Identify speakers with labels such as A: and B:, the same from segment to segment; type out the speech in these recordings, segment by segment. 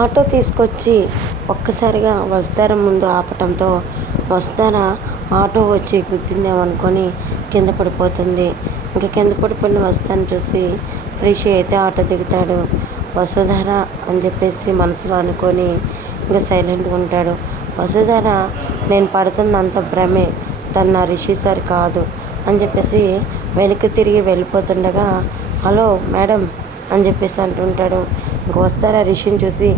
A: Auto తీసుకొచ్చి ఒక్కసారిగా వస్తార ముందు ఆపటంతో వస్తారా? ఆటో వచ్చి గుద్దిందేమనుకొని కింద పడిపోతుంది. ఇంకా కింద పడిపోయిన వస్తాను చూసి రిషి అయితే ఆటో దిగుతాడు. వసుధార అని చెప్పేసి మనసులో అనుకొని ఇంకా సైలెంట్గా ఉంటాడు. వసుధార నేను పడుతున్నంత భ్రమే తన నా రిషి సార్ కాదు అని చెప్పేసి వెనక్కి తిరిగి వెళ్ళిపోతుండగా హలో మేడం అని చెప్పేసి అంటుంటాడు. ఇంక వస్తారా రిషిని చూసి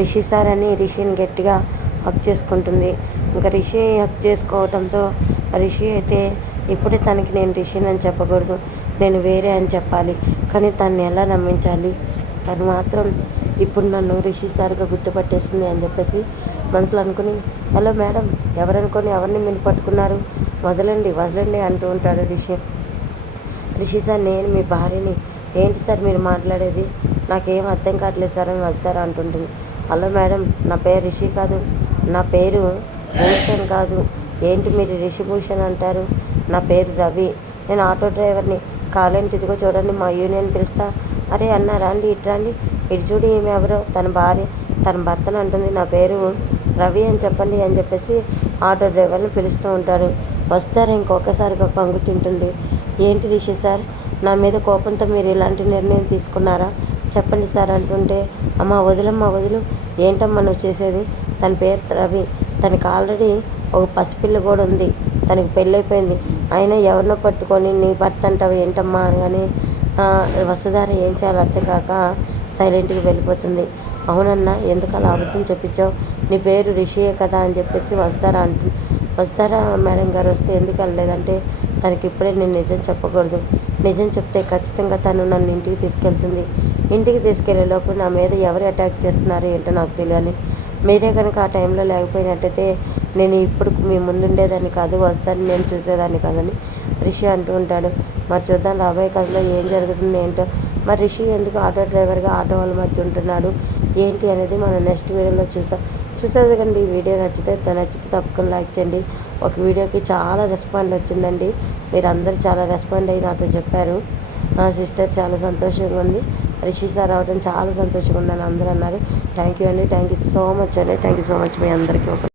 A: రిషి సార్ అని రిషిని గట్టిగా హక్ చేసుకుంటుంది. ఇంకా రిషి హక్ చేసుకోవడంతో రిషి అయితే ఇప్పుడే తనకి నేను రిషిని అని చెప్పకూడదు. నేను వేరే అని చెప్పాలి. కానీ తన్ని ఎలా నమ్మించాలి? తను మాత్రం ఇప్పుడు నన్ను రిషి సార్గా గుర్తుపట్టేసింది అని చెప్పేసి మనసులో అనుకుని హలో మేడం ఎవరనుకొని ఎవరిని మీరు పట్టుకున్నారు? వదలండి వదలండి అంటూ ఉంటాడు రిషి. రిషి సార్ నేను మీ భార్యని ఏంటి సార్ మీరు మాట్లాడేది? నాకేం అర్థం కావట్లేదు సార్ అని వస్తారా అంటుంటుంది. హలో మేడం నా పేరు రిషి కాదు. నా పేరు భూషణ్ కాదు. ఏంటి మీరు రిషి భూషణ్ అంటారు? నా పేరు రవి. నేను ఆటో డ్రైవర్ని. కాలేంటి ఇదిగో చూడండి మా యూనియన్ పిలుస్తా. అరే అన్న రండి ఇటు రండి. ఇటు చూడు ఈమె ఎవరో. తన భార్య తన భర్తను అంటుంది. నా పేరు రవి అని చెప్పండి అని చెప్పేసి ఆటో డ్రైవర్ని పిలుస్తూ ఉంటాడు. వస్తారు ఇంకొకసారిగా పంగుతుంటుంది ఏంటి రిషి సార్ నా మీద కోపంతో మీరు ఇలాంటి నిర్ణయం తీసుకున్నారా? చెప్పండి సార్ అంటుంటే అమ్మ వదిలమ్మ వదులు ఏంటమ్మా నువ్వు చేసేది? తన పేరు రవి. తనకి ఆల్రెడీ ఒక పసిపిల్ల కూడా ఉంది. తనకి పెళ్ళైపోయింది. అయినా ఎవరినో పట్టుకొని నీ భర్త అంటావు ఏంటమ్మా? అనగానే వసుధార ఏం చేయాలో అర్థం కాక సైలెంట్గా వెళ్ళిపోతుంది. అవునన్నా ఎందుకు అలా అబద్ధం చెప్పించావు? నీ పేరు రిషియే కదా? అని చెప్పేసి వసుధార అంటు వసుధార మేడం గారు వస్తే ఎందుకు వెళ్ళలేదంటే తనకి ఇప్పుడే నేను నిజం చెప్పకూడదు. నిజం చెప్తే ఖచ్చితంగా తను నన్ను ఇంటికి తీసుకెళ్తుంది. ఇంటికి తీసుకెళ్ళే లోపు నా మీద ఎవరు అటాక్ చేస్తున్నారో ఏంటో నాకు తెలియాలి. మీరే కనుక ఆ టైంలో లేకపోయినట్టయితే నేను ఇప్పుడు మీ ముందుండేదాన్ని కాదు వస్తాను నేను చూసేదాన్ని కాదని రిషి అంటూ ఉంటాడు. మరి చూద్దాం రాబోయే కథలో ఏం జరుగుతుంది ఏంటో. మరి రిషి ఎందుకు ఆటో డ్రైవర్గా ఆటో వాళ్ళ మధ్య ఉంటున్నాడు? ఏంటి అనేది మనం నెక్స్ట్ వీడియోలో చూస్తాం. చూసేది కండి ఈ వీడియో నచ్చితే నచ్చితే తప్పకుండా లైక్ చేయండి. ఒక వీడియోకి చాలా రెస్పాండ్ వచ్చిందండి. మీరు అందరూ చాలా రెస్పాండ్ అయ్యి నాతో చెప్పారు. నా సిస్టర్ చాలా సంతోషంగా ఉంది. రిషి సార్ రావడం చాలా సంతోషంగా ఉందని అందరూ అన్నారు. థ్యాంక్ యూ అండి. థ్యాంక్ యూ సో మచ్ అండి. థ్యాంక్ యూ సో మచ్ మీ అందరికీ.